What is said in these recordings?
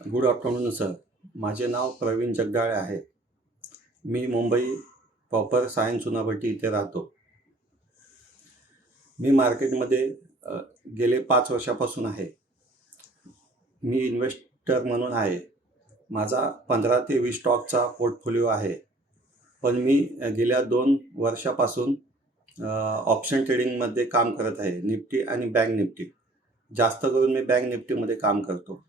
Good afternoon sir. माझे नाव प्रवीण जगदाळे आहे. मी Mumbai proper science Chunabhatti इथे राहतो. मी मार्केटमध्ये गेले 5 वर्षापासून आहे. मी इन्व्हेस्टर म्हणून आहे. माझा 15 ते 20 स्टॉकचा पोर्टफोलिओ आहे. पण मी गेल्या 2 वर्षापासून ऑप्शन ट्रेडिंगमध्ये काम करत आहे. निफ्टी आणि बँक निफ्टी. जास्त करून मी बँक निफ्टीमध्ये काम करतो.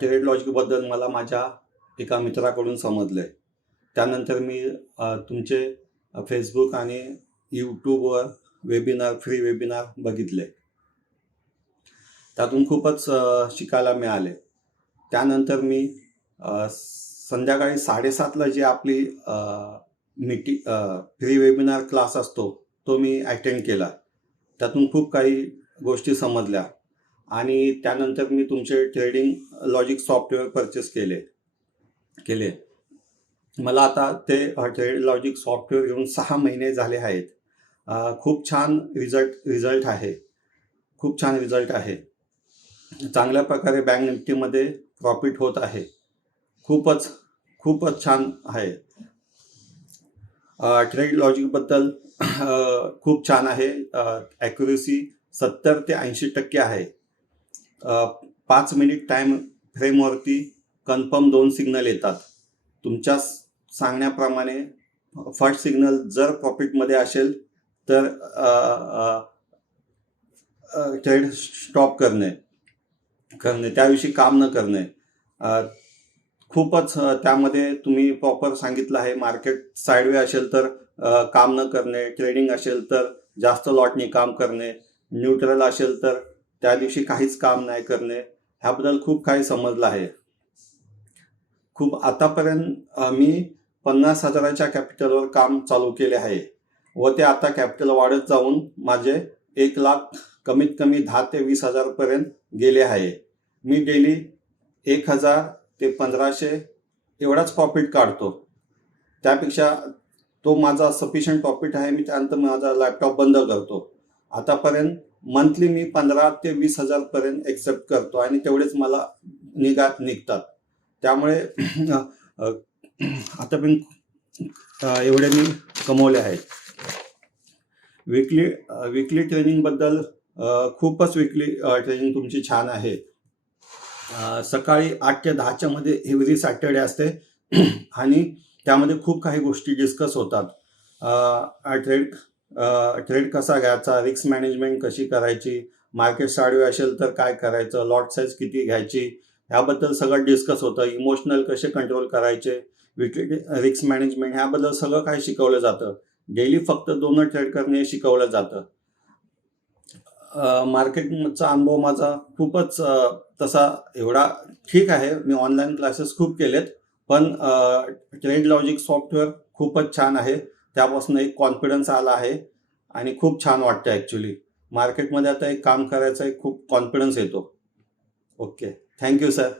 ट्रेड लॉजिकबद्दल मला माझ्या एका मित्राकडून समजलं. त्यानंतर मी तुमचे फेसबुक आणि यूट्यूबवर फ्री वेबिनार बघितले. त्यातून खूपच शिकायला मिळाले. त्यानंतर मी संध्याकाळी 7:30ला जी आपली फ्री वेबिनार क्लास असतो तो मी अटेंड केला. त्यातून खूप काही गोष्टी समजल्या आणि त्यानंतर मी तुमचे ट्रेडिंग लॉजिक सॉफ्टवेअर परचेस केले. मला आता ते ट्रेड लॉजिक सॉफ्टवेअर घेऊन 6 महिने झाले आहेत. खूप छान रिझल्ट आहे. चांगल्या प्रकारे बँक निफ्टीमध्ये प्रॉफिट होत आहे. खूपच छान आहे. ट्रेड लॉजिकबद्दल खूप छान आहे. ॲक्युरेसी 70 ते 80% आहे. 5 मिनिट टाईम फ्रेमवरती कन्फर्म 2 सिग्नल येतात. तुमच्या सांगण्याप्रमाणे फर्स्ट सिग्नल जर प्रॉफिटमध्ये असेल तर ट्रेड स्टॉप करणे, त्याविषयी काम न करणे. खूपच त्यामध्ये तुम्ही प्रॉपर सांगितलं आहे. मार्केट साईडवे असेल तर काम न करणे, ट्रेडिंग असेल तर जास्त लॉटनी काम करणे, न्यूट्रल असेल तर त्या दिवशी काहीच काम नाही करणे. ह्याबद्दल खूप काही समजलं आहे. आतापर्यंत मी 50,000च्या कॅपिटलवर काम चालू केले आहे व ते आता कॅपिटल वाढत जाऊन माझे 1 लाख कमीत कमी 10 ते 20,000 पर्यंत गेले आहे. मी डेली 1,000 ते 1,500 एवढाच प्रॉफिट काढतो. त्यापेक्षा तो माझा सफिशियंट प्रॉफिट आहे. मी त्यानंतर माझा लॅपटॉप बंद करतो. आतापर्यंत मंथली मी 15 ते 20,000 पर्यंत एक्सेप्ट करतो आणि तेवढेच मला निघतात. त्यामुळे आतापर्यंत एवढे मी कमवले आहेत. विकली ट्रेनिंगबद्दल खूपच विकली ट्रेनिंग तुमची छान आहे. सकाळी 8 ते 10च्या मध्ये एव्हरी सॅटर्डे असते आणि त्यामध्ये खूप काही गोष्टी डिस्कस होतात. ट्रेड कसा घ्यायचा, रिस्क मॅनेजमेंट कशी करायची, मार्केट साईडवे असेल तर काय करायचं, लॉट साईज किती घ्यायची, ह्याबद्दल सगळं डिस्कस होतं. इमोशनल कसे कंट्रोल करायचे, रिस्क मॅनेजमेंट ह्याबद्दल सगळं काही शिकवलं जातं. डेली फक्त 2 ट्रेड करणे शिकवलं जातं. मार्केटचा अनुभव माझा खूपच तसा एवढा ठीक आहे. मी ऑनलाईन क्लासेस खूप केलेत, पण ट्रेड लॉजिक सॉफ्टवेअर खूपच छान आहे. त्यापासून एक कॉन्फिडन्स आला आहे आणि खूप छान वाटतं. ॲक्च्युली मार्केटमध्ये आता एक काम करायचं खूप कॉन्फिडन्स येतो. Okay, thank you sir.